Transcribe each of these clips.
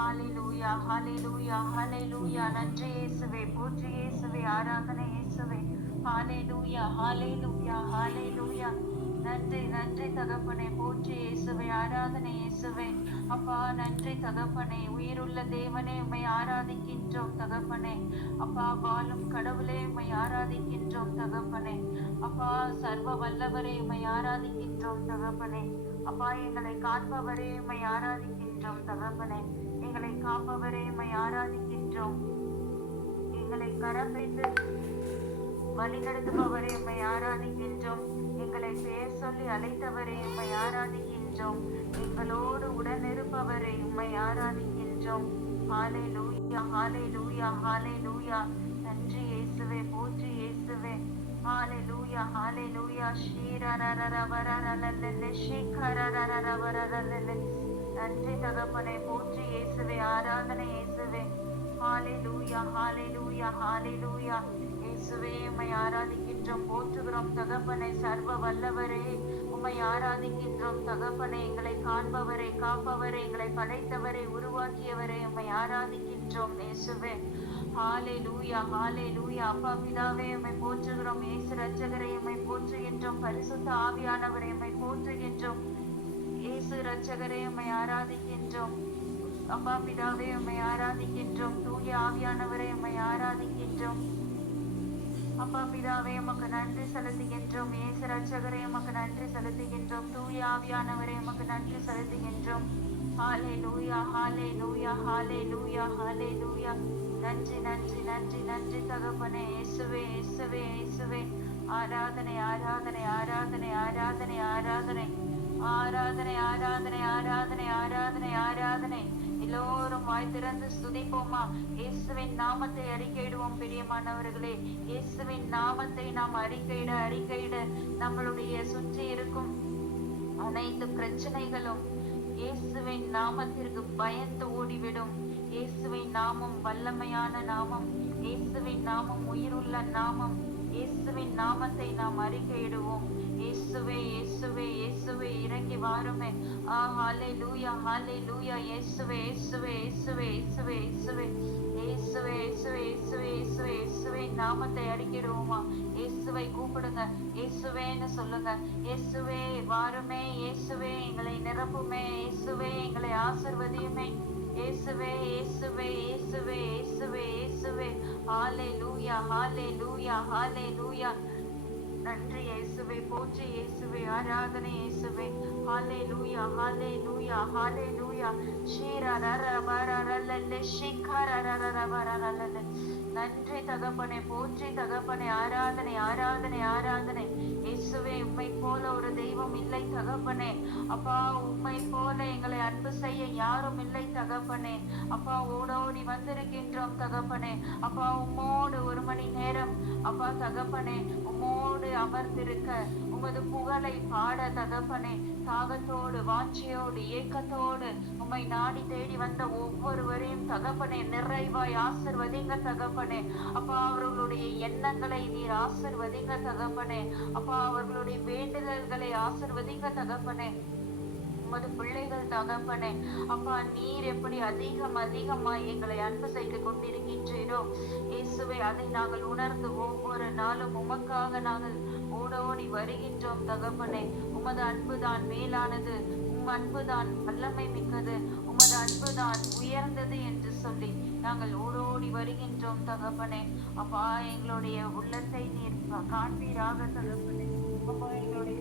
ஹalleluya ஹalleluya ஹalleluya. நன்றி இயேசுவே, போற்றி இயேசுவே, ஆராதனை இயேசுவே. ஹalleluya ஹalleluya ஹalleluya. நன்றி நன்றி தகப்பனே, போற்றி இயேசுவே, ஆராதனை இயேசுவே. அப்பா நன்றி தகப்பனே, உயிருள்ள தேவனே உம்மை ஆராதிக்கின்றோம் தகப்பனே. அப்பா வாழும் கடவுளே உம்மை ஆராதிக்கின்றோம் தகப்பனே. அப்பா சர்வ வல்லவரே உம்மை ஆராதிக்கின்றோம் தகப்பனே. அப்பா எங்களை காண்பவரே உம்மை ஆராதிக்கின்றோம் தகப்பனே. எங்களை காப்பவரே உம்மை ஆராதிக்கின்றோம். எங்களை கரம் வைத்து வழிநடத்துபவரே உம்மை ஆராதிக்கின்றோம். எங்களை பெயர் சொல்லி அழைத்தவரே உம்மை ஆராதிக்கின்றோம். எங்களோடு உடனிருப்பவரை உம்மை ஆராதிக்கின்றோம். ஹalleluya ஹalleluya ஹalleluya. நன்றி இயேசுவே, போற்றி இயேசுவே. ஹalleluya ஹalleluya. ஷீரரரரவரரலலல ஷிகரரரரவரரலல. நன்றி தகப்பனே, போற்றி இயேசுவே, ஆராதனை இயேசுவே. ஹalleluya ஹalleluya ஹalleluya. இயேசுவே உம்மை ஆராதிக்கின்றோம், போற்றுகிறோம் தகப்பனே. சர்வ வல்லவரே உம்மை ஆராதிக்கின்றோம் தகப்பனே. எங்களை காண்பவரே, காப்பவரே, எங்களை படைத்தவரே, உருவாக்கியவரே உம்மை ஆராதிக்கின்றோம் இயேசுவே. ஹalleluya ஹalleluya. அப்பா பிதாவே உம்மை போற்றுகிறோம். இயேசு இரட்சகரை உம்மை போற்றுகின்றோம். பரிசுத்த ஆவியானவரை உம்மை போற்றுகின்றோம். இயேசு இரட்சகரை உம்மை ஆராதிக்கின்றோம். அப்பா பிதாவே உம்மை ஆராதிக்கின்றோம். தூய ஆவியானவரை உம்மை ஆராதிக்கின்றோம். அப்பா பிதாவே உமக்கு நன்றி செலுத்துகின்றோம். இயேசு இரட்சகரை உமக்கு நன்றி செலுத்துகின்றோம். தூய ஆவியானவரை உமக்கு நன்றி செலுத்துகின்றோம். ஹalleluya ஹalleluya ஹalleluya ஹalleluya. நன்றி நன்றி நன்றி நன்றி தகப்பனே. இயேசுவே இயேசுவே இயேசுவே. ஆராதனை ஆராதனை ஆராதனை ஆராதனை ஆராதனை ஆராதனை ஆராதனை ஆராதனை ஆராதனை ஆராதனை. எல்லோரும் வாய் திறந்து ஸ்துதிப்போமா? இயேசுவின் நாமத்தை அறிக்கையிடுவோம் பிரியமானவர்களே. இயேசுவின் நாமத்தை நாம் அறிக்கையிட அறிக்கையிட நம்மளுடைய சுற்றி இருக்கும் அனைத்து பிரச்சனைகளும் இயேசுவின் நாமத்திற்கு பயந்து ஓடிவிடும். இயேசுவின் நாமம் வல்லமையான நாமம். இயேசுவின் நாமம் உயிருள்ள நாமம். இயேசுவின் நாமத்தை நாம் அறிக்கையிடுவோம். இயேசுவே இயேசுவே இயேசுவே இறங்கி வாருமே. ஹalleluya ஹalleluya. இயேசுவே இயேசுவே இயேசுவே இயேசுவே இயேசுவே இயேசுவே இயேசுவே இயேசுவே இயேசுவே இயேசுவே நாமத்தை அறிக்கையிடுவோமா? இயேசுவை கூப்பிடுங்க, இயேசுவேன்னு சொல்லுங்க. இயேசுவே வாருமே, இயேசுவே எங்களை நிரப்புமே, இயேசுவே எங்களை ஆசீர்வதியுமே. இயேசுவே இயேசுவே இயேசுவே இயேசுவே இயேசுவே. ஹalleluya ஹalleluya ஹalleluya. நன்றி இயேசுவே, போற்றி இயேசுவே, ஆராதனை இயேசுவே. ஹalleluya ஹalleluya ஹalleluya. ஷீரரரவரரலல ஷிகரரரரவரரலல. நன்றி தகப்பனே, போற்றி தகப்பனே, ஆராதனை ஆராதனை ஆராதனை. இயேசுவே உம்மை போல ஒரு தெய்வம் இல்லை தகப்பனே. அப்பா உம்மை போல எங்களை அன்பு செய்ய யாரும் இல்லை தகப்பனே. அப்பா ஓடோடி வந்திருக்கின்றோம் தகப்பனே. அப்பா உம்மோடு ஒரு மணி நேரம் அப்பா தகப்பனே உம்மோடு அமர்ந்திருக்க உமது புகழை பாட தகப்பனே. தாகத்தோடு வாஞ்சையோடு ஏக்கத்தோடு உம்மை நாடி தேடி வந்த ஒவ்வொருவரையும் தகப்பனே நிறைவாய் ஆசிர்வதிங்க தகப்பனே. அப்பா அவர்களுடைய எண்ணங்களை நீர் ஆசிர்வதிங்க தகப்பனே. அப்பா அவர்களுடைய வேண்டுதல்களை ஆசிர்வதிங்க தகப்பனே. உமது பிள்ளைகள் தகப்பனே. அப்பா நீர் எப்படி அதிகமாய் எங்களை அன்பு செய்து கொண்டிருக்கின்றீரோ இயேசுவே, அதை நாங்கள் உணர்ந்து ஒவ்வொரு நாளும் உமக்காக நாங்கள் ஓடோடி வருகின்றோம் தகப்பனே. உமது அன்புதான் மேலானது, உம் அன்புதான் வல்லமை மிக்கது, உமது அன்புதான் உயர்ந்தது என்று சொல்லி நாங்கள் ஓடோடி வருகின்றோம் தகப்பனே. அப்பா எங்களுடைய உள்ளத்தை நீர் காண்பீராக தகப்பனே. அப்பா எங்களுடைய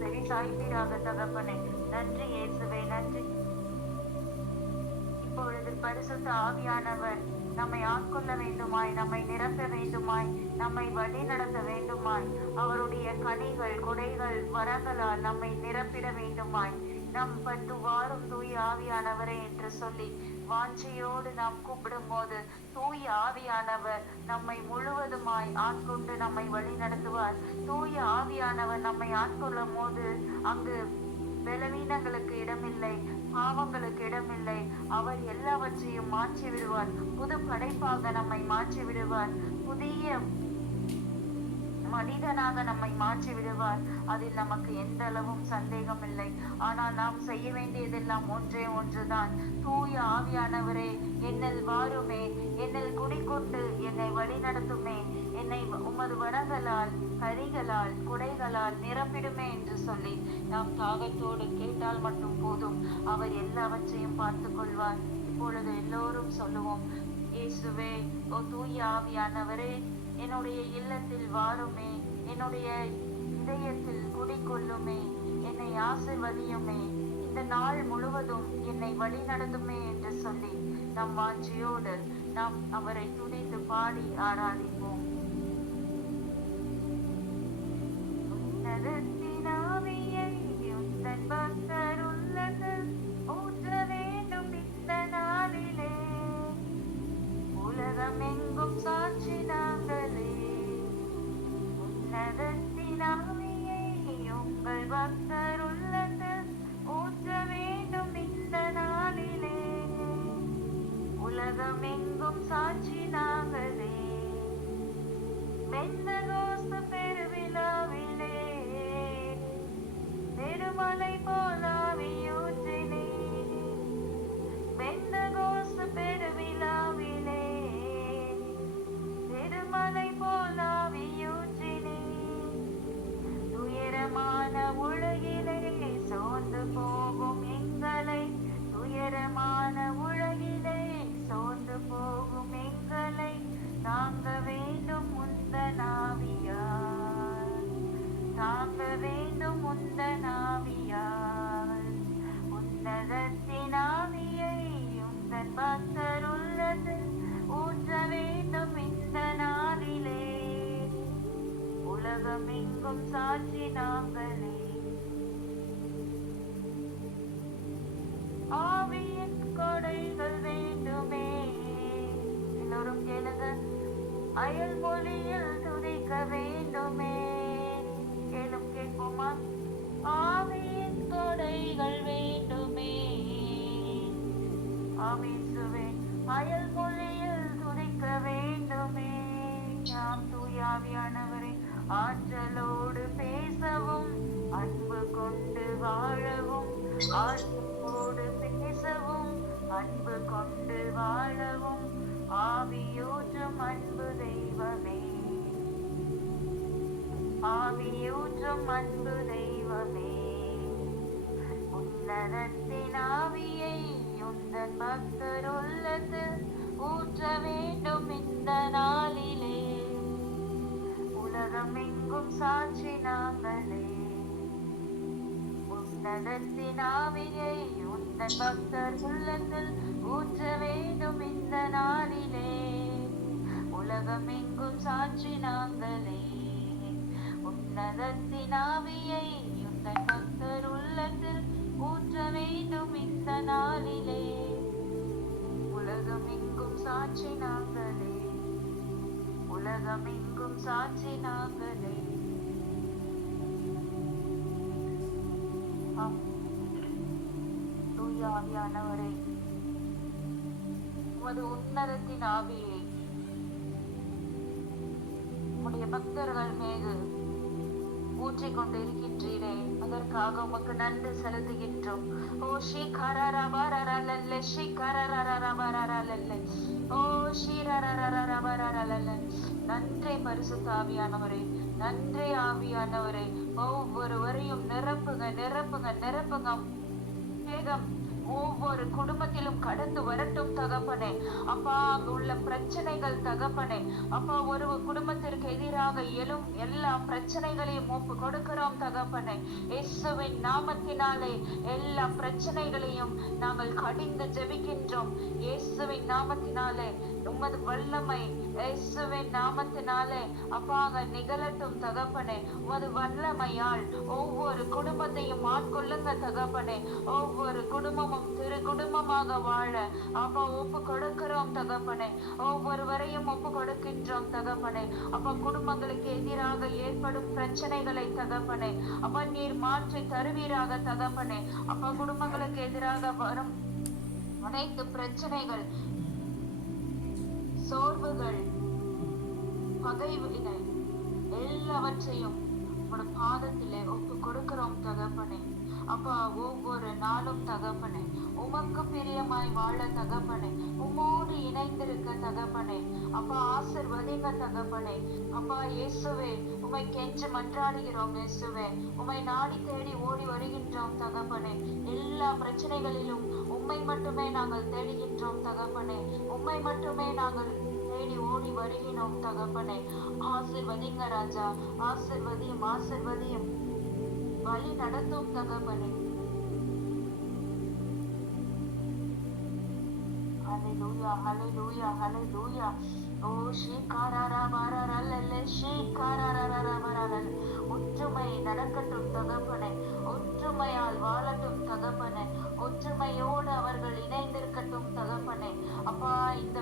செவி சாய்ப்பீராக தகப்பனே. நன்றி இயேசுவே, நன்றி. இப்பொழுது பரிசுத்த ஆவியானவர் நம்மை ஆட்கொள்ள வேண்டுமாய், நம்மை நிரப்ப வேண்டுமாய், நம்மை வழி நடத்த வேண்டுமாய், அவருடைய கனிகள் கொடைகள் வரங்களால் நம்மை நிரப்பிட வேண்டுமாய் நம் பட்டு வாரும் தூய ஆவியானவரே என்று சொல்லி வாஞ்சையோடு நாம் கூப்பிடும் போது தூய ஆவியானவர் நம்மை முழுவதுமாய் ஆட்கொண்டு நம்மை வழி நடத்துவார். தூய ஆவியானவர் நம்மை ஆட்கொள்ளும் போது அங்கு பலவீனங்களுக்கு இடமில்லை, பாவங்களுக்கு இடமில்லை. அவர் எல்லாவற்றையும் மாற்றி விடுவார். புது படைப்பாக நம்மை மாற்றி விடுவார். புதிய மனிதனாக நம்மை மாற்றி விடுவார். அதில் நமக்கு எந்த அளவும் சந்தேகம் இல்லை. ஆனால் நாம் செய்ய வேண்டியதெல்லாம் ஒன்றே ஒன்றுதான். தூய ஆவியானவரே, என்னில் வாருமே, என்னில் குடிக்கொண்டு என்னை வழி நடத்துமே, என்னை உமது வரங்களால், கரிகளால், குடைகளால் நிரப்பிடுமே என்று சொல்லி நாம் தாகத்தோடு கேட்டால் மட்டும் போதும். அவர் எல்லாவற்றையும் பார்த்து கொள்வார். இப்பொழுது எல்லோரும் சொல்லுவோம், இயேசுவே, ஓ தூய ஆவியானவரே, என்னுடைய இல்லத்தில் வாருமே, என்னுடைய இதயத்தில் குடிக்கொள்ளுமே, என்னை ஆசீர்வதியுமே, இந்த நாள் முழுவதும் என்னை வழி நடத்துமே என்று சொல்லி நம் வாஞ்சியோடு நாம் அவரை துதித்து பாடி ஆராதிப்போம். உன்னதத்தின் ஆவியை உந்தன் பக்தர் உள்ளத்தில் ஊற்ற வேண்டும் இந்த நாளிலே, உலகமெங்கும் சாட்சி நாங்களே. உன்னதத்தின் ஆவியை உங்கள் பக்தர் உள்ளத்தில் ஊற்ற வேண்டும் இந்த நாளிலே, உலகமெங்கும் சாட்சி நாங்களே. பெந்தகோஸ்து பெருவிழாவிலே பெருமலை போல ஆவியூற்றினே, பெந்தகோஸ்து பெருவிழாவிலே பெருமலை போல ஆவியூற்றினே. துயரமான உலகிலே சோர்ந்து போகும் எங்களை, துயரமான உலகிலே சோர்ந்து போகும் எங்களை தாங்க வேண்டும் உந்தன் ஆவியால், தாங்க வேண்டும் உந்தன் ஆவியால். உன்னதத்தின் ஆவியை உந்தன் பக்தர் உள்ளத்தில் ஊற்ற வேண்டும் இந்த நாளிலே, உலகமெங்கும் சாட்சி நாங்களே. ஆவியின் கொடைகள் வேண்டுமே, எல்லோரும் கேளுங்க. அயல் மொழியில் துதிக்க வேண்டுமே, கேளும் கேட்போமா? ஆவியின் கொடைகள் வேண்டுமே, ஆமேசுவே, அயல் மொழியில் துதிக்க வேண்டுமே. நாம் தூய ஆவியானவரை ஆற்றலோடு பேசவும், அன்பு கொண்டு வாழவும், ஆற்றலோடு பேசவும், அன்பு கொண்டு வாழவும், ஆவியூற்றும் அன்பு தெய்வமே, ஆவியூற்றும் அன்பு தெய்வமே. உன்னதத்தின் ஆவியை உந்தன் பக்தர் உள்ளத்தில் ஊற்ற வேண்டும் இந்த நாளிலே, உலகமெங்கும் சாட்சி நாங்களே. உன்னதத்தின் ஆவியை உந்தன் பக்தர் உள்ளத்தில் ஊற்ற வேண்டும் இந்த நாளிலே, உலகமெங்கும் சாட்சி நாங்களே. உன்னதத்தின் ஆவியை உந்தன் பக்தர் உள்ளத்தில் ஊற்ற வேண்டும் இந்த நாளிலே, உலகமெங்கும் சாட்சி நாங்களே, உலகமெங்கும் சாட்சி நாங்களே. தூய ஆவியானவரே, உமது உன்னதத்தின் ஆவியை உம்முடைய பக்தர்கள் மீது ஊற்றிக் கொண்டு இருக்கின்றீரே, அதற்காக உமக்கு நன்றி செலுத்துகின்றோம். ஓ ஷீகரரபரரலல்ல, ஷீகரரரபரரலல்ல, ஓ ஷீரரரரபரரலல்ல. நன்றி பரிசுத்த ஆவியானவரே, நன்றி ஆவியானவரே. ஒவ்வொருவரையும் நிரப்புங்க, நிரப்புங்க, நிரப்புங்க. வேகம் ஒவ்வொரு குடும்பத்திலும் கடந்து வரட்டும் தகப்பனே. அப்பா, அங்கு உள்ள பிரச்சனைகள் தகப்பனே, அப்பா, ஒரு குடும்பத்திற்கு எதிராக எழும் எல்லா பிரச்சனைகளையும் ஒப்பு கொடுக்கிறோம் தகப்பனே. இயேசுவின் நாமத்தினாலே எல்லா பிரச்சனைகளையும் நாங்கள் கடிந்து ஜெபிக்கின்றோம். இயேசுவின் நாமத்தினாலே உமது வல்லமை இயேசுவின் நாமத்தினாலே அப்பாங்க நிகழட்டும் தகப்பனே. உமது வல்லமையால் ஒவ்வொரு குடும்பத்தையும் ஆட்கொள்ளுங்க தகப்பனே. ஒவ்வொரு குடும்பமும் திரு குடும்பமாக வாழ அப்பா ஒப்பு கொடுக்கிறோம் தகப்பனே. ஒவ்வொருவரையும் ஒப்பு கொடுக்கின்றோம் தகப்பனே. அப்பா, குடும்பங்களுக்கு எதிராக ஏற்படும் பிரச்சனைகளை தகப்பனே அப்பா நீர் மாற்றி தருவீராக தகப்பனே. அப்பா, குடும்பங்களுக்கு எதிராக வரும் அனைத்து பிரச்சனைகள், சோர்வுகள், பகைவினை, எல்லாவற்றையும் உங்களோட பாதத்திலே ஒப்பு கொடுக்கிறோம் தகப்பனே. அப்பா, ஒவ்வொரு நாளும் தகப்பனே உமக்கு பிரியமாய் வாழ தகப்பனே, உம்மோடு இணைந்திருக்க தகப்பனே. அப்பா, ஆசிர்வதிங்க தகப்பனே. அப்பா இயேசுவே, உமை கெஞ்சு மன்றாடுகிறோம் இயேசுவே. உமை நாடி தேடி ஓடி வருகின்றோம் தகப்பனே. எல்லா பிரச்சனைகளிலும் உம்மை மட்டுமே நாங்கள் தேடுகின்றோம் தகப்பனே. உம்மை மட்டுமே நாங்கள் தேடி ஓடி வருகிறோம் தகப்பனே. ஆசிர்வதிங்க ராஜா, ஆசிர்வதியும் ஆசிர்வதியும், வழி நடத்தும் தகப்பனே. ஹalleluya ஹalleluya ஹalleluya. ஓ ஷீகாராரா பாராரல்லே ஷீகாராராரா பாராரல். ஒற்றுமை நடக்கட்டும் தகப்பனே. ஒற்றுமையால் வாழட்டும் தகப்பனே. ஒற்றுமையோடு அவர்கள் இணைந்திருக்கட்டும் தகப்பனே. அப்பா, இந்த